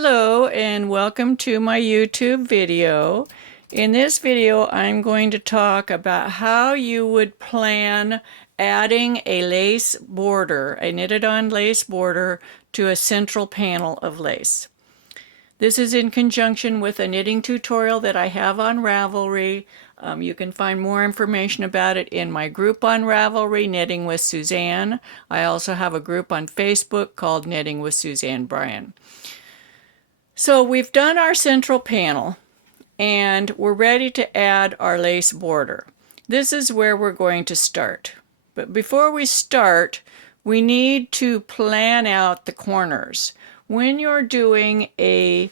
Hello and welcome to my YouTube video. In this video I'm going to talk about how you would plan adding a lace border, a knitted on lace border to a central panel of lace. This is in conjunction with a knitting tutorial that I have on Ravelry. You can find more information about it in my group on Ravelry, Knitting with Suzanne. I also have a group on Facebook called Knitting with Suzanne Bryan. So we've done our central panel and we're ready to add our lace border. This is where we're going to start. But before we start, we need to plan out the corners. When you're doing a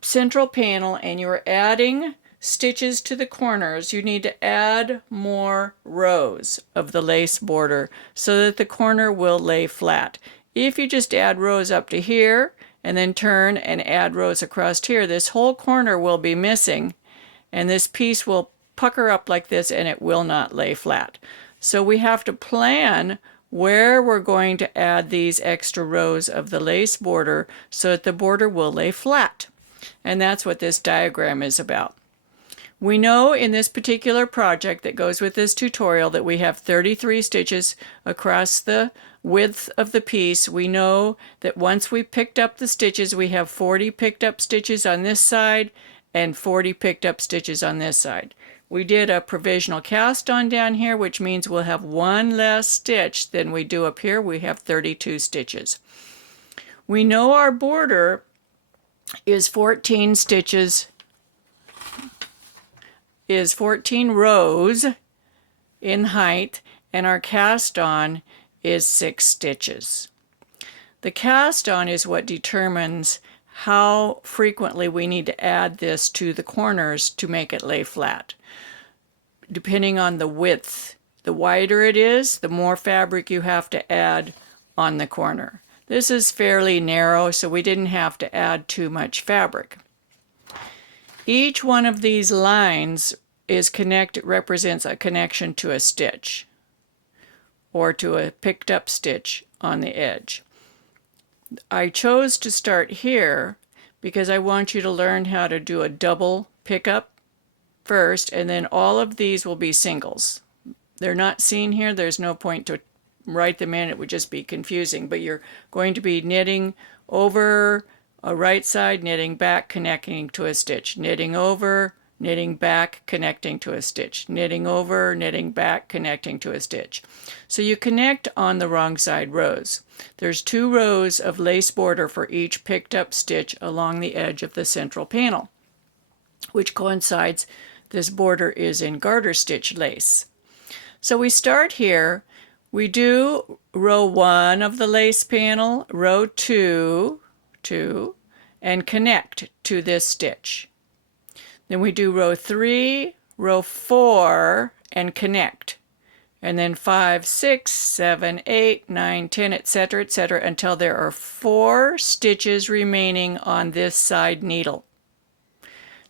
central panel and you're adding stitches to the corners, you need to add more rows of the lace border so that the corner will lay flat. If you just add rows up to here and then turn and add rows across here, this whole corner will be missing and this piece will pucker up like this and it will not lay flat. So we have to plan where we're going to add these extra rows of the lace border so that the border will lay flat. And that's what this diagram is about. We know in this particular project that goes with this tutorial that we have 33 stitches across the width of the piece. We know that once we picked up the stitches, we have 40 picked up stitches on this side and 40 picked up stitches on this side. We did a provisional cast on down here, which means we'll have one less stitch than we do up here. We have 32 stitches. We know our border is 14 stitches, is 14 rows in height, and our cast on is 6 stitches. The cast on is what determines how frequently we need to add this to the corners to make it lay flat. Depending on the width, the wider it is, the more fabric you have to add on the corner. This is fairly narrow, so we didn't have to add too much fabric. Each one of these lines represents a connection to a stitch or to a picked up stitch on the edge. I chose to start here because I want you to learn how to do a double pickup first, and then all of these will be singles. They're not seen here. There's no point to write them in. It would just be confusing, but you're going to be knitting over a right side, knitting back, connecting to a stitch, knitting over, knitting back, connecting to a stitch, knitting over, knitting back, connecting to a stitch. So you connect on the wrong side rows. There's 2 rows of lace border for each picked up stitch along the edge of the central panel, which coincides. This border is in garter stitch lace. So we start here. We do row 1 of the lace panel, row 2, and connect to this stitch. Then we do row 3, row 4, and connect. And then 5, 6, 7, 8, 9, 10, etc., etc., until there are 4 stitches remaining on this side needle.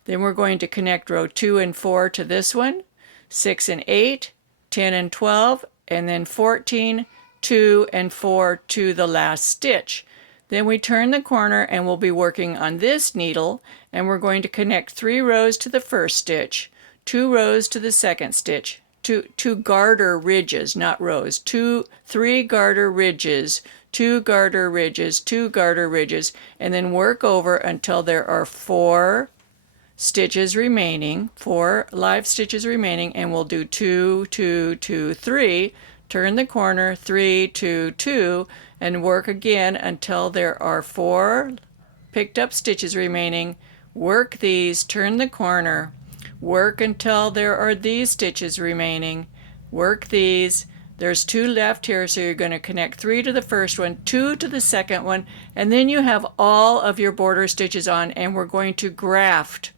Then we're going to connect row 2 and 4 to this one, 6 and 8, 10 and 12, and then 14, 2 and 4 to the last stitch. Then we turn the corner and we'll be working on this needle, and we're going to connect 3 rows to the first stitch, 2 rows to the second stitch, two garter ridges, not rows, 3 garter ridges, 2 garter ridges, 2 garter ridges, and then work over until there are 4 stitches remaining, 4 live stitches remaining, and we'll do 2, 2, 2, 3, turn the corner, 3, 2, 2, and work again until there are 4 picked up stitches remaining. Work these, turn the corner, work until there are these stitches remaining, work these. There's 2 left here, so you're going to connect 3 to the first one, 2 to the second one, and then you have all of your border stitches on, and we're going to graft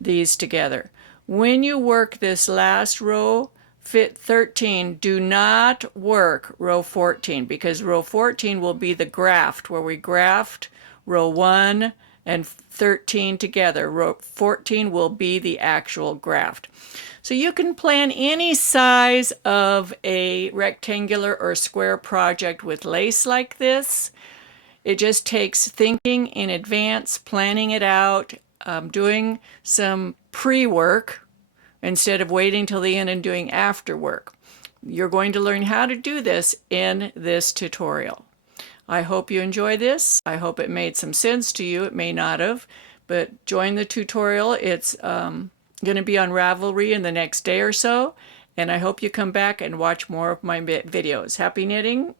these together. When you work this last row, fit 13, do not work row 14, because row 14 will be the graft, where we graft row 1 and 13 together. Row 14 will be the actual graft. So you can plan any size of a rectangular or square project with lace like this. It just takes thinking in advance, planning it out, doing some pre-work instead of waiting till the end and doing after work. You're going to learn how to do this in this tutorial. I hope you enjoy this. I hope it made some sense to you. It may not have, but join the tutorial. It's going to be on Ravelry in the next day or so, and I hope you come back and watch more of my videos. Happy knitting!